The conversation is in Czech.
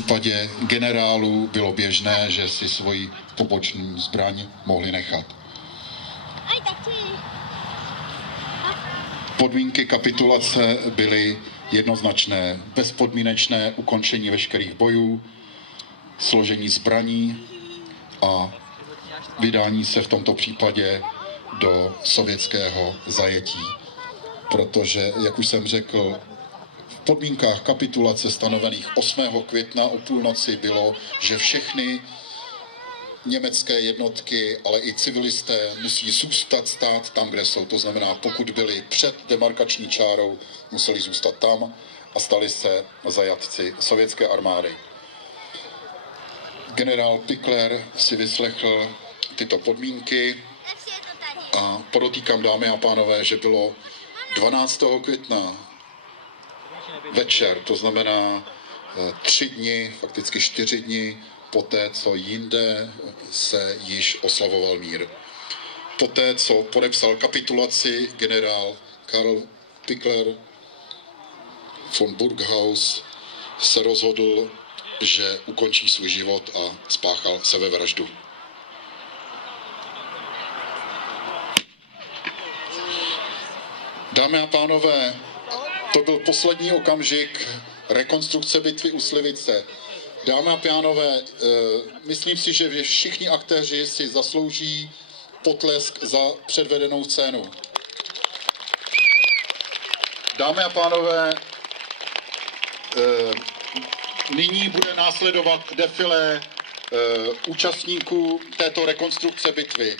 případě generálů bylo běžné, že si svoji pobočnou zbraň mohli nechat. Podmínky kapitulace byly jednoznačné: bezpodmínečné ukončení veškerých bojů, složení zbraní a vydání se v tomto případě do sovětského zajetí. Protože, jak už jsem řekl, v podmínkách kapitulace stanovených 8. května o půlnoci bylo, že všechny německé jednotky, ale i civilisté musí zůstat stát tam, kde jsou. To znamená, pokud byli před demarkační čárou, museli zůstat tam a stali se zajatci sovětské armády. Generál Pichler si vyslechl tyto podmínky a podotýkám, dámy a pánové, že bylo 12. května večer, to znamená 3 dny, fakticky 4 dny poté, co jinde se již oslavoval mír. Poté, co podepsal kapitulaci generál Karl Pichler von Burghaus, se rozhodl, že ukončí svůj život a spáchal sebevraždu. Dámy a pánové, to byl poslední okamžik rekonstrukce bitvy u Slivice. Dámy a pánové, myslím si, že všichni aktéři si zaslouží potlesk za předvedenou scénu. Dámy a pánové, nyní bude následovat defilé účastníků této rekonstrukce bitvy.